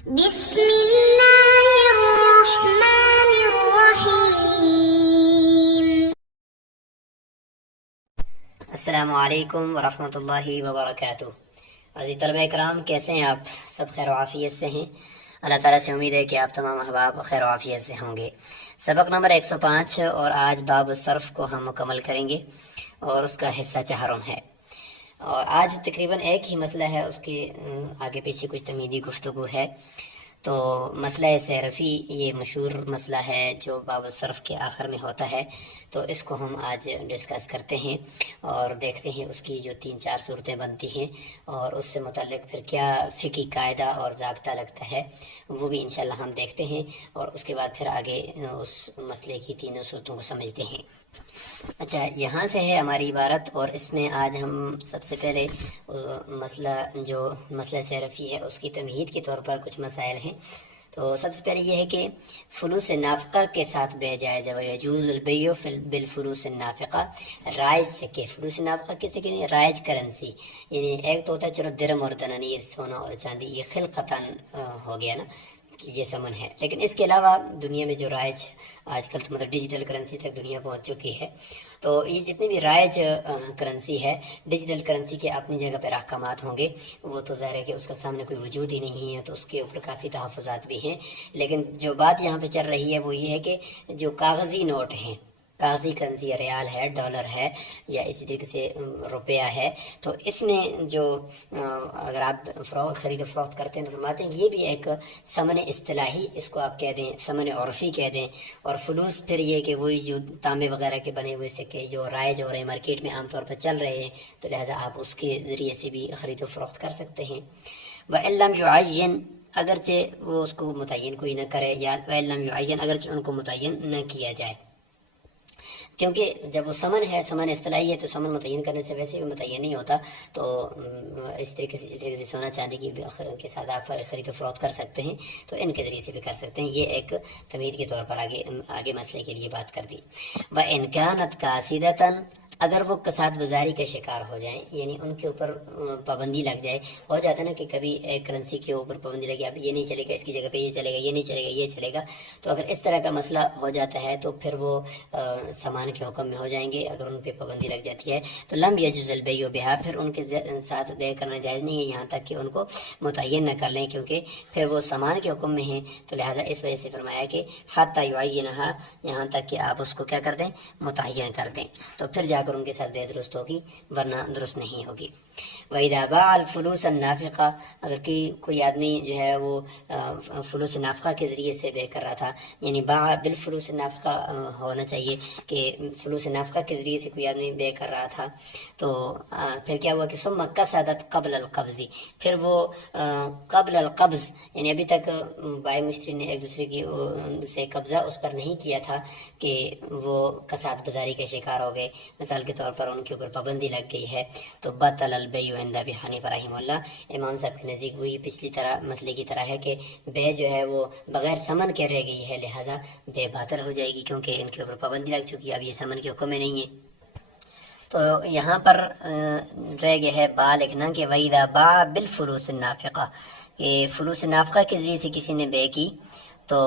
بسم اللہ الرحمن الرحیم۔ السلام علیکم ورحمۃ اللہ وبرکاتہ۔ عزیز طلبہ اکرام، کیسے ہیں آپ؟ سب خیر و عافیت سے ہیں؟ اللہ تعالیٰ سے امید ہے کہ آپ تمام احباب خیر و عافیت سے ہوں گے۔ سبق نمبر 105 اور آج باب الصرف کو ہم مکمل کریں گے اور اس کا حصہ چہارم ہے، اور آج تقریباً ایک ہی مسئلہ ہے، اس کے آگے پیچھے کچھ تمہیدی گفتگو ہے۔ تو مسئلہ صرفی یہ مشہور مسئلہ ہے جو باب الصرف کے آخر میں ہوتا ہے، تو اس کو ہم آج ڈسکس کرتے ہیں اور دیکھتے ہیں اس کی جو 3-4 صورتیں بنتی ہیں اور اس سے متعلق پھر کیا فقہی قاعدہ اور ضابطہ لگتا ہے، وہ بھی انشاءاللہ ہم دیکھتے ہیں، اور اس کے بعد پھر آگے اس مسئلے کی تینوں صورتوں کو سمجھتے ہیں۔ اچھا، یہاں سے ہے ہماری عبارت، اور اس میں آج ہم سب سے پہلے مسئلہ صرفی ہے اس کی تمہید کے طور پر کچھ مسائل ہیں۔ تو سب سے پہلے یہ ہے کہ فلوس نافقہ کے ساتھ بے جائز ہے، ویجوز البیع بالفلوس النافقہ، رائج سکے۔ فلوس نافقہ کسے کہتے ہیں؟ رائج کرنسی، یعنی ایک تو ہوتا ہے چلو درم اور دنانیر، سونا اور چاندی، یہ خلقتاً ہو گیا نا کہ یہ ثمن ہے، لیکن اس کے علاوہ دنیا میں جو رائج آج کل تو مطلب ڈیجیٹل کرنسی تک دنیا پہنچ چکی ہے، تو یہ جتنی بھی رائج کرنسی ہے، ڈیجیٹل کرنسی کے اپنی جگہ پر احکامات ہوں گے، وہ تو ظاہر ہے کہ اس کا سامنے کوئی وجود ہی نہیں ہے، تو اس کے اوپر کافی تحفظات بھی ہیں، لیکن جو بات یہاں پہ چل رہی ہے وہ یہ ہے کہ جو کاغذی نوٹ ہیں، کاغذی کرنسی، ریال ہے، ڈالر ہے، یا اسی طریقے سے روپیہ ہے، تو اس میں جو اگر آپ خرید و فروخت کرتے ہیں تو فرماتے ہیں یہ بھی ایک ثمن اصطلاحی، اس کو آپ کہہ دیں، ثمن عرفی کہہ دیں، اور فلوس پھر یہ کہ وہی جو تانبے وغیرہ کے بنے ہوئے سکے جو رائج ہو رہے ہیں مارکیٹ میں عام طور پر چل رہے ہیں، تو لہٰذا آپ اس کے ذریعے سے بھی خرید و فروخت کر سکتے ہیں۔ وَإِن لَّمْ يُعَيِّن، اگرچہ وہ اس کو متعین کوئی نہ کرے، یا وَإِن لَّمْ يُعَيِّن، اگرچہ ان کو متعین نہ کیا جائے، کیونکہ جب وہ ثمن ہے، ثمن اصطلاحی ہے، تو ثمن متعین کرنے سے ویسے بھی متعین نہیں ہوتا، تو اس طریقے سے سونا چاندی کے ساتھ آپ خرید و فروخت کر سکتے ہیں، تو ان کے ذریعے سے بھی کر سکتے ہیں۔ یہ ایک تمہید کے طور پر آگے مسئلے کے لیے بات کر دی۔ وَإِن كَانَتْ كَاسِدَةً، اگر وہ کساد بازاری کا شکار ہو جائیں، یعنی ان کے اوپر پابندی لگ جائے، ہو جاتا ہے نا کہ کبھی ایک کرنسی کے اوپر پابندی لگی، اب یہ نہیں چلے گا، اس کی جگہ پہ یہ چلے گا، یہ نہیں چلے گا، یہ چلے گا، تو اگر اس طرح کا مسئلہ ہو جاتا ہے تو پھر وہ سامان کے حکم میں ہو جائیں گے، اگر ان پہ پابندی لگ جاتی ہے تو لم یجوز البیع بہا، پھر ان کے ساتھ بے کرنا جائز نہیں ہے یہاں تک کہ ان کو متعین نہ کر لیں، کیونکہ پھر وہ سامان کے حکم میں ہیں، تو لہٰذا اس وجہ سے فرمایا کہ حتی یعینھا، یہاں تک کہ آپ اس کو کیا کر دیں؟ متعین کر دیں، تو پھر جا کر ان کے ساتھ بے درست ہوگی، ورنہ درست نہیں ہوگی۔ وَإِذَا بَاعَ الْفُلُوسَ النَّافِقَةَ، اگر کوئی آدمی جو ہے وہ فلوس نافقہ کے ذریعے سے بے کر رہا تھا، یعنی باع بالفلوس النافقہ ہونا چاہیے کہ فلوس نافقہ کے ذریعے سے کوئی آدمی بے کر رہا تھا، تو پھر کیا ہوا کہ ثم قصدت قبل القبض، پھر وہ قبل القبض، یعنی ابھی تک بائع مشتری نے ایک دوسرے کی سے قبضہ اس پر نہیں کیا تھا کہ وہ کساد بازاری کے شکار ہو گئے، مثال کے طور پر ان کے اوپر پابندی لگ گئی ہے، تو بطل البیع عند ابی حنیفہ رحمہ اللہ، امام صاحب کے نزدیک وہی پچھلی طرح مسئلے کی طرح ہے کہ بے جو ہے وہ بغیر ثمن کے رہ گئی ہے، لہٰذا بے باطل ہو جائے گی، کیونکہ ان کے اوپر پابندی لگ چکی ہے، اب یہ ثمن کے حکم میں نہیں ہے۔ تو یہاں پر رہ گیا ہے با لکھنا کہ وَإِذَا بَاعَ بِالْفُلُوسِ النَّافِقَةِ، کہ فلوس نافقہ کے ذریعے سے کسی نے بے کی، تو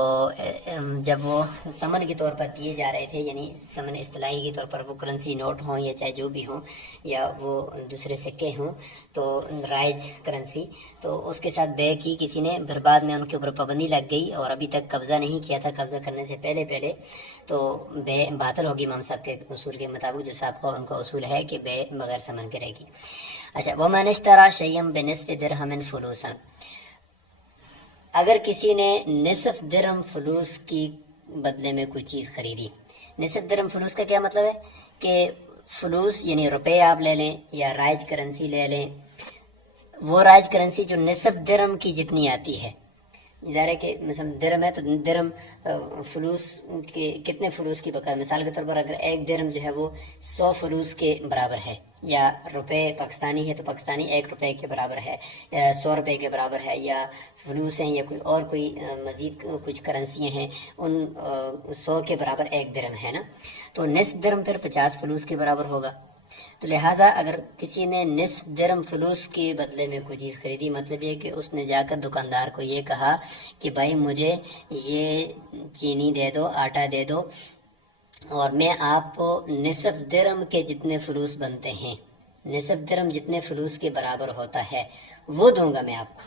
جب وہ ثمن کے طور پر دیے جا رہے تھے، یعنی ثمن اصطلاحی کے طور پر وہ کرنسی نوٹ ہوں یا چاہے جو بھی ہوں، یا وہ دوسرے سکے ہوں، تو رائج کرنسی، تو اس کے ساتھ بے کی کسی نے، پھر بعد میں ان کے اوپر پابندی لگ گئی اور ابھی تک قبضہ نہیں کیا تھا، قبضہ کرنے سے پہلے تو بے باطل ہوگی امام صاحب کے اصول کے مطابق، جو سابقہ ان کا اصول ہے کہ بے بغیر ثمن کے رہے گی۔ اچھا، وَمَنِ اشْتَرَىٰ شَيْئًا بِنِصْفِ دِرْهَمٍ فُلُوسًا، اگر کسی نے نصف درہم فلوس کی بدلے میں کوئی چیز خریدی، نصف درہم فلوس کا کیا مطلب ہے کہ فلوس یعنی روپے آپ لے لیں یا رائج کرنسی لے لیں، وہ رائج کرنسی جو نصف درہم کی جتنی آتی ہے، ظاہر ہے کہ مثلا درہم ہے تو درہم فلوس کے کتنے فلوس کی بقا، مثال کے طور پر اگر ایک درہم جو ہے وہ 100 فلوس کے برابر ہے، یا روپے پاکستانی ہے تو پاکستانی 1 روپے کے برابر ہے، یا 100 روپے کے برابر ہے، یا فلوس ہیں یا کوئی مزید کچھ کرنسیاں ہیں، ان 100 کے برابر 1 درہم ہے نا، تو نصف درہم پھر 50 فلوس کے برابر ہوگا، تو لہٰذا اگر کسی نے نصف درم فلوس کے بدلے میں کوئی چیز خریدی، مطلب یہ کہ اس نے جا کر دکاندار کو یہ کہا کہ بھائی مجھے یہ چینی دے دو، آٹا دے دو، اور میں آپ کو نصف درم کے جتنے فلوس بنتے ہیں، نصف درم جتنے فلوس کے برابر ہوتا ہے وہ دوں گا میں آپ کو.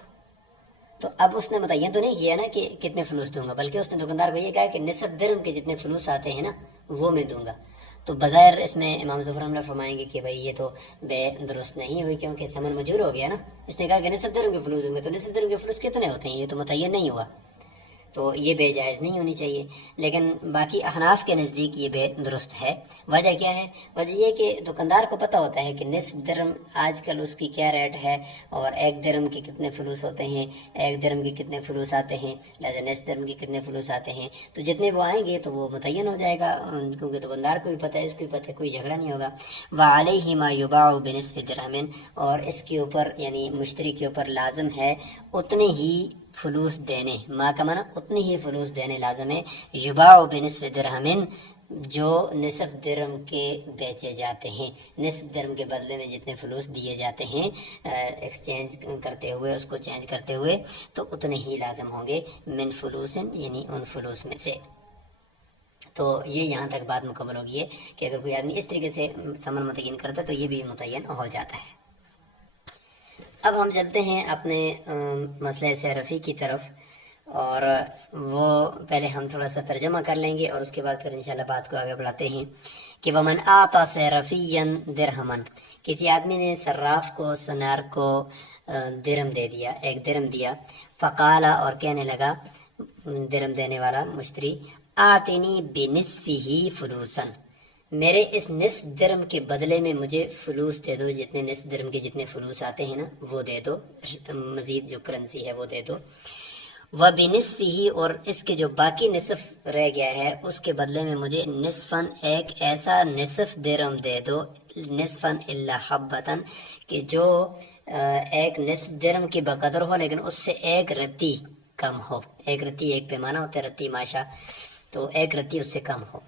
تو اب اس نے متعین تو نہیں کیا نا کہ کتنے فلوس دوں گا، بلکہ اس نے دکاندار کو یہ کہا کہ نصف درم کے جتنے فلوس آتے ہیں نا وہ میں دوں گا. تو بظاہر اس میں امام ظفر رحمہ اللہ فرمائیں گے کہ بھائی یہ تو بے درست نہیں ہوئی، کیونکہ ثمن مجور ہو گیا نا. اس نے کہا کہ نصف درم کے فلوس دوں گا، تو نصف درم کے فلوس کتنے ہوتے ہیں یہ تو متعین نہیں ہوا، تو یہ بے جائز نہیں ہونی چاہیے. لیکن باقی احناف کے نزدیک یہ بے درست ہے. وجہ کیا ہے؟ وجہ یہ کہ دکاندار کو پتہ ہوتا ہے کہ نصف درم آج کل اس کی کیا ریٹ ہے، اور ایک درم کے کتنے فلوس ہوتے ہیں، ایک درم کے کتنے فلوس آتے ہیں، لہٰذا نصف درم کے کتنے فلوس آتے ہیں. تو جتنے وہ آئیں گے تو وہ متعین ہو جائے گا، کیونکہ دکاندار کو بھی پتہ ہے، اس کو بھی پتہ ہے، کوئی جھگڑا نہیں ہوگا. وعلیہ ما یباع بنصف درہم، اور اس کے اوپر یعنی مشتری کے اوپر لازم ہے اتنے ہی فلوس دینے، ما کا معنی اتنی ہی فلوس دینے لازم ہے. یباع بنصف درہم، جو نصف درم کے بیچے جاتے ہیں، نصف درم کے بدلے میں جتنے فلوس دیے جاتے ہیں ایکسچینج کرتے ہوئے، اس کو چینج کرتے ہوئے، تو اتنے ہی لازم ہوں گے من فلوس، یعنی ان فلوس میں سے. تو یہ یہاں تک بات مکمل ہوگی ہے کہ اگر کوئی آدمی اس طریقے سے ثمن متعین کرتا ہے تو یہ بھی متعین ہو جاتا ہے. اب ہم چلتے ہیں اپنے مسئلہ صرفی کی طرف، اور وہ پہلے ہم تھوڑا سا ترجمہ کر لیں گے اور اس کے بعد پھر انشاءاللہ بات کو آگے بڑھاتے ہیں. کہ ومن آتا صرفیا درہمن، کسی آدمی نے صراف کو، سنار کو درم دے دیا، ایک درم دیا. فقالا، اور کہنے لگا درم دینے والا مشتری، آتنی بنصفہ فلوسا، میرے اس نصف درم کے بدلے میں مجھے فلوس دے دو، جتنے نصف درم کے جتنے فلوس آتے ہیں نا وہ دے دو، مزید جو کرنسی ہے وہ دے دو. وَبِنِصْفِهِ، اور اس کے جو باقی نصف رہ گیا ہے اس کے بدلے میں مجھے نصفاً، ایک ایسا نصف درم دے دو، نصفاً الا حبتاً، کہ جو ایک نصف درم کی بقدر ہو لیکن اس سے ایک رتی کم ہو. ایک رتی ایک پیمانہ ہوتا ہے، رتی ماشا، تو ایک رتی اس سے کم ہو.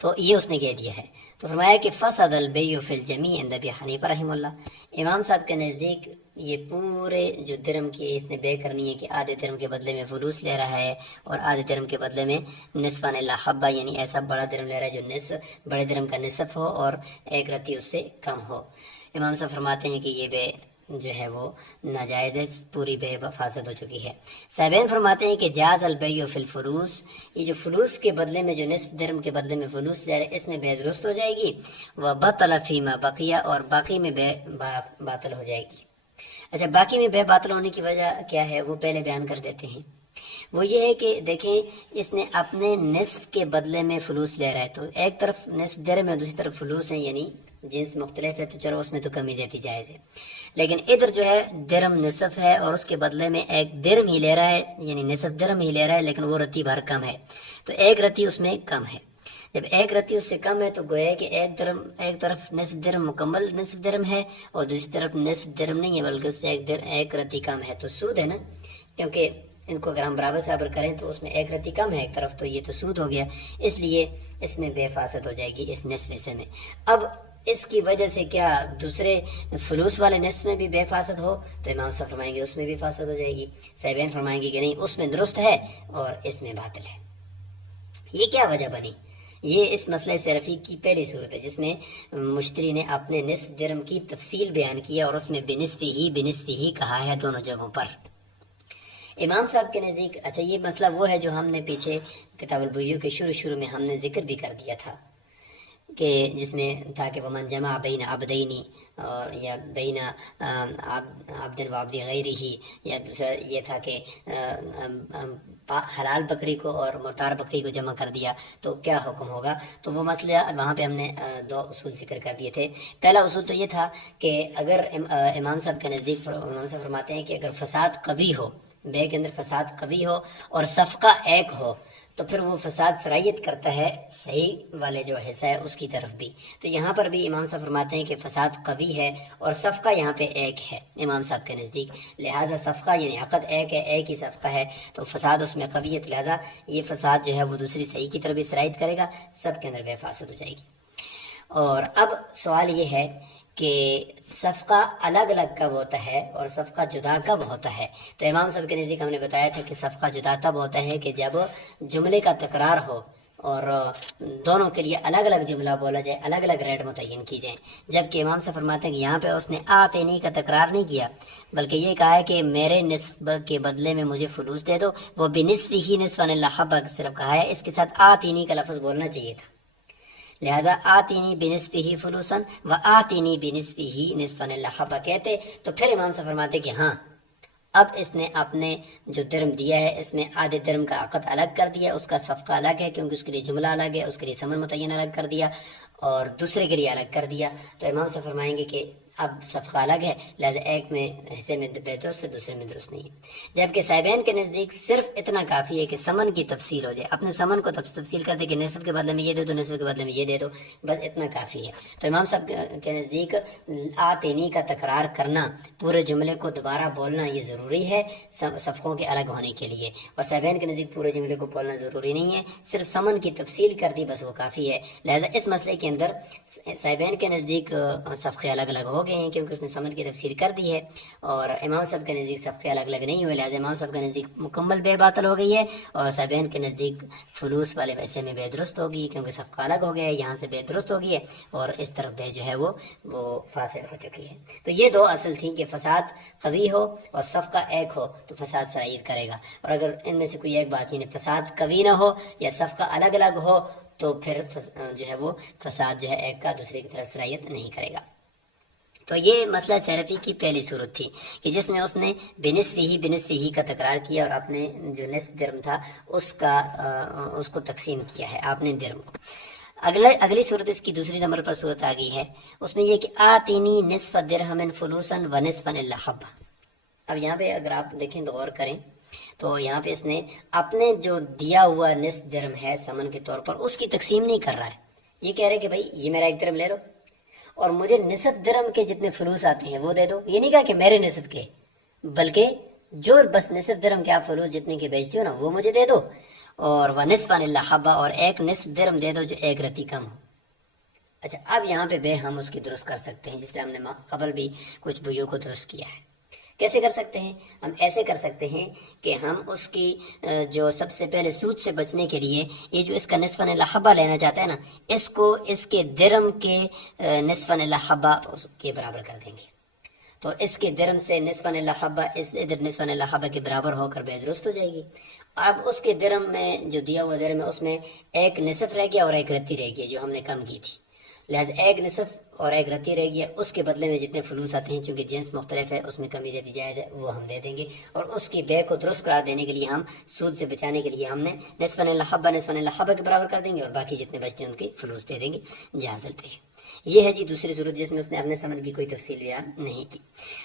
تو یہ اس نے کہہ دیا ہے. تو فرمایا کہ فسد البیع فی الجمیع عند ابی حنیفہ رحمہ اللہ، امام صاحب کے نزدیک یہ پورے جو درم کی اس نے بے کرنی ہے کہ آدھے درم کے بدلے میں فلوس لے رہا ہے اور آدھے درم کے بدلے میں نصفان الا حبہ، یعنی ایسا بڑا درم لے رہا ہے جو نصف، بڑے درم کا نصف ہو اور ایک رتی اس سے کم ہو. امام صاحب فرماتے ہیں کہ یہ بے جو ہے وہ ناجائز ہے، پوری بے فاسد ہو چکی ہے. صاحبین فرماتے ہیں کہ جاز البیع فی الفلوس، یہ جو فلوس کے بدلے میں جو نصف درم کے بدلے میں فلوس لے رہے اس میں بے درست ہو جائے گی. وبطل فیما بقیہ، اور باقی میں بے باطل ہو جائے گی. اچھا، باقی میں بے باطل ہونے کی وجہ کیا ہے وہ پہلے بیان کر دیتے ہیں. وہ یہ ہے کہ دیکھیں اس نے اپنے نصف کے بدلے میں فلوس لے رہا ہے، تو ایک طرف نصف درم ہے، دوسری طرف فلوس ہے، یعنی جنس مختلف ہے، تو چلو اس میں تو کمی زیادتی جائز ہے. لیکن ادھر جو ہے درم نصف ہے اور اس کے بدلے میں ایک درم ہی لے رہا ہے، یعنی نصف درم ہی لے رہا ہے، لیکن وہ رتی بھر کم ہے، تو ایک رتی اس میں کم ہے. جب ایک رتی اس سے کم ہے تو گویا کہ ایک طرف نصف درم مکمل نصف درم ہے اور دوسری طرف نصف درم نہیں ہے بلکہ اس سے ایک رتی کم ہے، تو سود ہے نا، کیونکہ ان کو اگر ہم برابر برابر کریں تو اس میں ایک رتی کم ہے ایک طرف، تو یہ تو سود ہو گیا، اس لیے اس میں بے فاسد ہو جائے گی اس نصف حصے میں. اب اس کی وجہ سے کیا دوسرے فلوس والے نصف میں بھی بے فاسد ہو؟ تو امام صاحب فرمائیں گے اس میں بھی فاسد ہو جائے گی. صاحبین فرمائیں گے کہ نہیں، اس میں درست ہے اور اس میں باطل ہے. یہ کیا وجہ بنی؟ یہ اس مسئلہ صرفی کی پہلی صورت ہے جس میں مشتری نے اپنے نصف درم کی تفصیل بیان کیا اور اس میں بنصفی ہی کہا ہے دونوں جگہوں پر. امام صاحب کے نزدیک اچھا یہ مسئلہ وہ ہے جو ہم نے پیچھے کتاب البیوع کے شروع میں ہم نے ذکر بھی کر دیا تھا، کہ جس میں تھا کہ ومن جمع بین عبدین، اور یا بین عبد و عبد غیرہ، یا دوسرا یہ تھا کہ حلال بکری کو اور مرتار بکری کو جمع کر دیا تو کیا حکم ہوگا. تو وہ مسئلہ وہاں پہ ہم نے دو اصول ذکر کر دیے تھے. پہلا اصول تو یہ تھا کہ اگر امام صاحب کے نزدیک امام صاحب فرماتے ہیں کہ اگر فساد قوی ہو، بے کے اندر فساد قوی ہو اور صفقہ ایک ہو، تو پھر وہ فساد سرایت کرتا ہے صحیح والے جو حصہ ہے اس کی طرف بھی. تو یہاں پر بھی امام صاحب فرماتے ہیں کہ فساد قوی ہے اور صفقہ یہاں پہ ایک ہے امام صاحب کے نزدیک، لہٰذا صفقہ یعنی عقد ایک ہے، ایک ہی صفقہ ہے، تو فساد اس میں قوی ہے، تو لہٰذا یہ فساد جو ہے وہ دوسری صحیح کی طرف بھی سرایت کرے گا، سب کے اندر بے فاسد ہو جائے گی. اور اب سوال یہ ہے کہ صفقہ الگ الگ کب ہوتا ہے اور صفقہ جدا کب ہوتا ہے. تو امام صاحب کے نزدیک ہم نے بتایا تھا کہ صفقہ جدا تب ہوتا ہے کہ جب جملے کا تکرار ہو اور دونوں کے لیے الگ الگ جملہ بولا جائے، الگ الگ ریٹ متعین کی جائیں. جبکہ امام صاحب فرماتے ہیں کہ یہاں پہ اس نے آتینی کا تکرار نہیں کیا، بلکہ یہ کہا ہے کہ میرے نصف کے بدلے میں مجھے فلوس دے دو. وہ بنصف ہی نصفا الا حبہ صرف کہا ہے، اس کے ساتھ آتینی کا لفظ بولنا چاہیے تھا. لہذا آتینی بنصف ہی فلوسن و آتینی بنصف ہی نصفا الا حبہ کہتے تو پھر امام صاحب فرماتے کہ ہاں اب اس نے اپنے جو درم دیا ہے اس میں آدھے درم کا عقد الگ کر دیا، اس کا صفقہ الگ ہے کیونکہ اس کے لیے جملہ الگ ہے، اس کے لیے ثمن متعین الگ کر دیا اور دوسرے کے لیے الگ کر دیا. تو امام صاحب فرمائیں گے کہ اب صفقہ الگ ہے، لہذا ایک میں حصے میں بے درست ہے، دوسرے میں درست نہیں ہے. جبکہ صاحبین کے نزدیک صرف اتنا کافی ہے کہ ثمن کی تفصیل ہو جائے، اپنے ثمن کو تفصیل کر دے کہ نصف کے بدلے میں یہ دے دو، نصف کے بدلے میں یہ دے دو، بس اتنا کافی ہے. تو امام صاحب کے نزدیک آتینی کا تکرار کرنا، پورے جملے کو دوبارہ بولنا یہ ضروری ہے صفقوں کے الگ ہونے کے لیے، اور صاحبین کے نزدیک پورے جملے کو بولنا ضروری نہیں ہے، صرف ثمن کی تفصیل کر دی بس وہ کافی ہے. لہذا اس مسئلے کے اندر صاحبین کے نزدیک صفقے الگ الگ ہو گئے ہیں کیونکہ اس نے ثمن کی تفصیل کر دی ہے، اور امام صاحب کے نزدیک صفقے الگ الگ نہیں ہوئے، لہذا امام صاحب کے نزدیک مکمل بے باطل ہو گئی ہے، اور صاحبین کے نزدیک فلوس والے ویسے میں بے درست ہوگی کیونکہ صفقہ الگ ہو گیا ہے، یہاں سے بے درست ہوگی ہے اور اس طرف بے جو ہے وہ فاسد ہو چکی ہے. تو یہ دو اصل تھیں کہ فساد قوی ہو اور صفقہ ایک ہو تو فساد سرایت کرے گا، اور اگر ان میں سے کوئی ایک بات یعنی فساد قوی نہ ہو یا صفقہ الگ الگ ہو تو پھر جو ہے وہ فساد جو ہے ایک کا دوسرے کی طرف سرایت نہیں کرے گا. تو یہ مسئلہ صرفی کی پہلی صورت تھی کہ جس میں اس نے بنصف ہی کا تکرار کیا اور اپنے جو نصف درم تھا اس کو تقسیم کیا ہے آپ نے درم کو. اگلی صورت اس کی دوسری نمبر پر صورت آ گئی ہے، اس میں یہ کہ آتینی نصف درہم فلوسا و نصفا الا حبہ. اب یہاں پہ اگر آپ دیکھیں تو غور کریں تو یہاں پہ اس نے اپنے جو دیا ہوا نصف درم ہے ثمن کے طور پر اس کی تقسیم نہیں کر رہا ہے. یہ کہہ رہے کہ بھائی یہ میرا ایک درم لے لو اور مجھے نصف درم کے جتنے فلوس آتے ہیں وہ دے دو. یہ نہیں کہا کہ میرے نصف کے، بلکہ جو بس نصف درم کے آپ فلوس جتنے کے بیچتے ہو نا وہ مجھے دے دو، اور ونصفا الا حبہ اور ایک نصف درم دے دو جو ایک رتی کم ہو. اچھا اب یہاں پہ بے ہم اس کی درست کر سکتے ہیں جس طرح ہم نے قبل بھی کچھ بیوں کو درست کیا ہے. کیسے کر سکتے ہیں؟ ہم ایسے کر سکتے ہیں کہ ہم اس کی جو سب سے پہلے سود سے بچنے کے لیے یہ جو اس کا نصفا الا حبہ لینا چاہتا ہے نا، اس کو اس کے درم کے نصفا الا حبہ اس کے برابر کر دیں گے. تو اس کے درم سے نصفا الا حبہ اس ادھر نصفا الا حبہ کے برابر ہو کر بے درست ہو جائے گی. اب اس کے درم میں جو دیا ہوا درم ہے اس میں ایک نصف رہ گیا اور ایک رتی رہ گیا جو ہم نے کم کی تھی، لہذا ایک نصف اور ایک رتی رہ گیا، اس کے بدلے میں جتنے فلوس آتے ہیں چونکہ جنس مختلف ہے اس میں کمی زیادہ جائز ہے وہ ہم دے دیں گے، اور اس کی بے کو درست قرار دینے کے لیے ہم سود سے بچانے کے لیے ہم نے نصفا الا حبہ کے برابر کر دیں گے اور باقی جتنے بچتے ہیں ان کی فلوس دے دیں گے جائز پہ. یہ ہے جی دوسری صورت جس میں اس نے اپنے ثمن کی کوئی تفصیل بیان نہیں کی.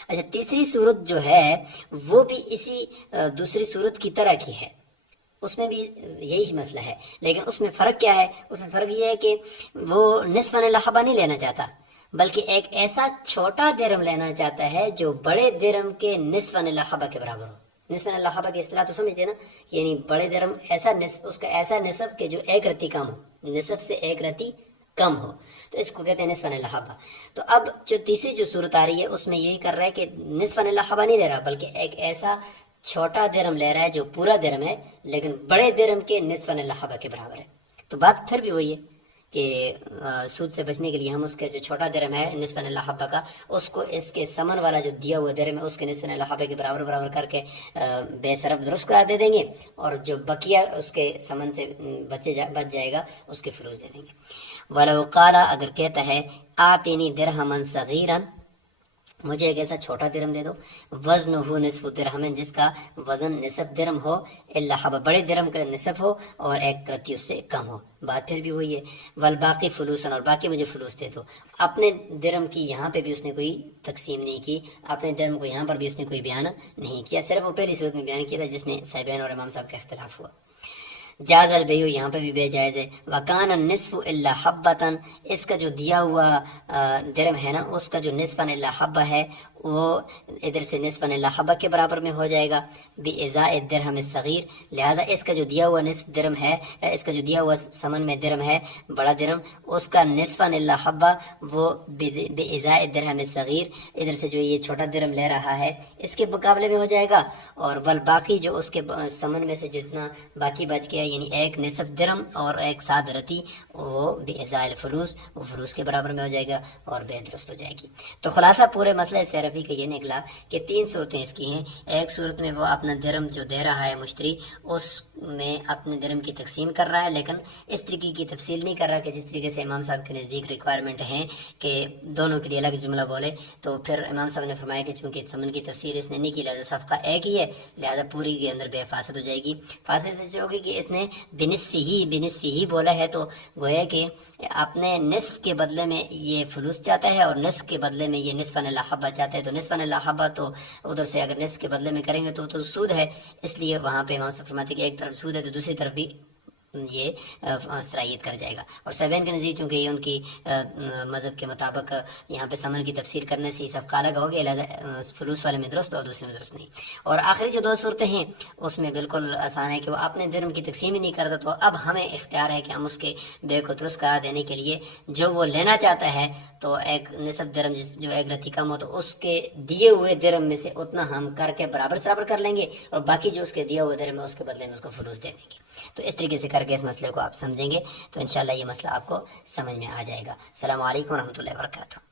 اچھا تیسری صورت جو ہے وہ بھی اسی دوسری صورت کی طرح کی ہے، اس میں بھی یہی مسئلہ ہے، لیکن اس میں فرق کیا ہے؟ اس میں فرق یہ ہے کہ وہ نصفا الا حبہ نہیں لینا چاہتا بلکہ ایک ایسا چھوٹا درم لینا چاہتا ہے جو بڑے درم کے نصفا الا حبہ کے برابر ہو. نصفا الا حبہ کی اصطلاح تو سمجھتے نا، یعنی بڑے درم ایسا اس کا ایسا نصف کہ جو ایک رتی کم ہو، نصف سے ایک رتی کم ہو، تو اس کو کہتے ہیں نصفا الا حبہ. تو اب جو تیسری جو صورت آ رہی ہے اس میں یہی کر رہا ہے کہ نصفا الا حبہ نہیں لے رہا بلکہ ایک ایسا چھوٹا درم لے رہا ہے جو پورا درم ہے لیکن بڑے درم کے نصفا الا حبہ کے برابر ہے. تو بات پھر بھی وہی ہے کہ سود سے بچنے کے لیے ہم اس کا جو چھوٹا درم ہے نصفا الا حبہ کا اس کو اس کے ثمن والا جو دیا ہوا درم ہے اس کے نصفا الا حبہ کے برابر کر کے بے صرف درست قرار دے دیں گے، اور جو بقیہ اس کے ثمن سے بچ جائے گا اس کے فلوس دے دیں گے. ولو قال اگر کہتا ہے آتینی درہما صغیرا مجھے ایک ایسا چھوٹا درم دے دو، وزنہ نصف درہم جس کا وزن نصف درم ہو، الا حبہ بڑے درم کا نصف ہو اور ایک رتی اس سے کم ہو، بات پھر بھی وہی ہے. والباقی فلوسا اور باقی مجھے فلوس دے دو. اپنے درم کی یہاں پہ بھی اس نے کوئی تقسیم نہیں کی، اپنے درم کو یہاں پر بھی اس نے کوئی بیان نہیں کیا، صرف وہ پہلی صورت میں بیان کیا تھا جس میں صاحبین اور امام صاحب کا اختلاف ہوا. جاز البیع یہاں پہ بھی بے جائز ہے. وکان النصف الا حبۃ اس کا جو دیا ہوا درم ہے نا اس کا جو نصفا الا حبہ ہے وہ ادھر سے نصف الحبہ کے برابر میں ہو جائے گا بإزاء الدرہم الصغیر، لہٰذا اس کا جو دیا ہوا نصف درم ہے، اس کا جو دیا ہوا سمن میں درم ہے بڑا درم، اس کا نصف الحبہ وہ بإزاء الدرہم الصغیر، ادھر سے جو یہ چھوٹا درم لے رہا ہے اس کے مقابلے میں ہو جائے گا، اور والباقی جو اس کے سمن میں سے جتنا باقی بچ گیا یعنی ایک نصف درم اور ایک 7 رتی، وہ بإزاء الفلوس، وہ فلوس کے برابر میں ہو جائے گا اور بے درست ہو جائے گی۔ تو خلاصہ پورے مسئلہ صرفی کا یہ نکلا کہ 3 صورتیں اس کی ہیں۔ ایک صورت میں وہ اپنا درم جو دے رہا ہے مشتری، اس میں اپنے درم کی تقسیم کر رہا ہے، لیکن اس طریقے کی تفصیل نہیں کر رہا کہ جس طریقے سے امام صاحب کے نزدیک ریکوائرمنٹ ہیں کہ دونوں کے لیے الگ جملہ بولے۔ تو پھر امام صاحب نے فرمایا کہ چونکہ سمن کی تفصیل اس نے نہیں کی، لہٰذا صفقہ ایک ہی ہے، لہٰذا پوری کے اندر بے فاصد ہو جائے گی۔ فاصل اس سے ہوگی کہ اس نے بنصف ہی بولا ہے، تو گویا کہ اپنے نصف کے بدلے میں یہ فلوس چاہتا ہے اور نصف کے بدلے میں یہ نصف الحبہ چاہتا ہے، تو نصف الحبہ تو ادھر سے اگر نصف کے بدلے میں کریں گے تو سود ہے، اس لیے وہاں پہ امام صاحب فرماتے کہ ایک طرف سود ہے تو دوسری طرف بھی یہ صلاحیت کر جائے گا۔ اور سیبین کے نزدیک چونکہ یہ ان کی مذہب کے مطابق یہاں پہ سمن کی تفسیر کرنے سے یہ سب الگ ہو گیا، لہٰذا فلوس والے میں درست اور دوسرے میں درست نہیں۔ اور آخری جو 2 صورتیں ہیں اس میں بالکل آسان ہے کہ وہ اپنے درم کی تقسیم ہی نہیں کرتا، تو اب ہمیں اختیار ہے کہ ہم اس کے بے کو درست قرار دینے کے لیے جو وہ لینا چاہتا ہے تو ایک نصف درم جو ایک رتی کم ہو تو اس کے دیے ہوئے درم میں سے اتنا ہم کر کے برابر کر لیں گے، اور باقی جو اس کے دیا ہوئے درم ہے اس کے بدلے میں اس کو فلوس دے دیں گے۔ تو اس طریقے سے کر کے اس مسئلے کو آپ سمجھیں گے تو انشاءاللہ یہ مسئلہ آپ کو سمجھ میں آ جائے گا۔ السلام علیکم ورحمۃ اللہ وبرکاتہ۔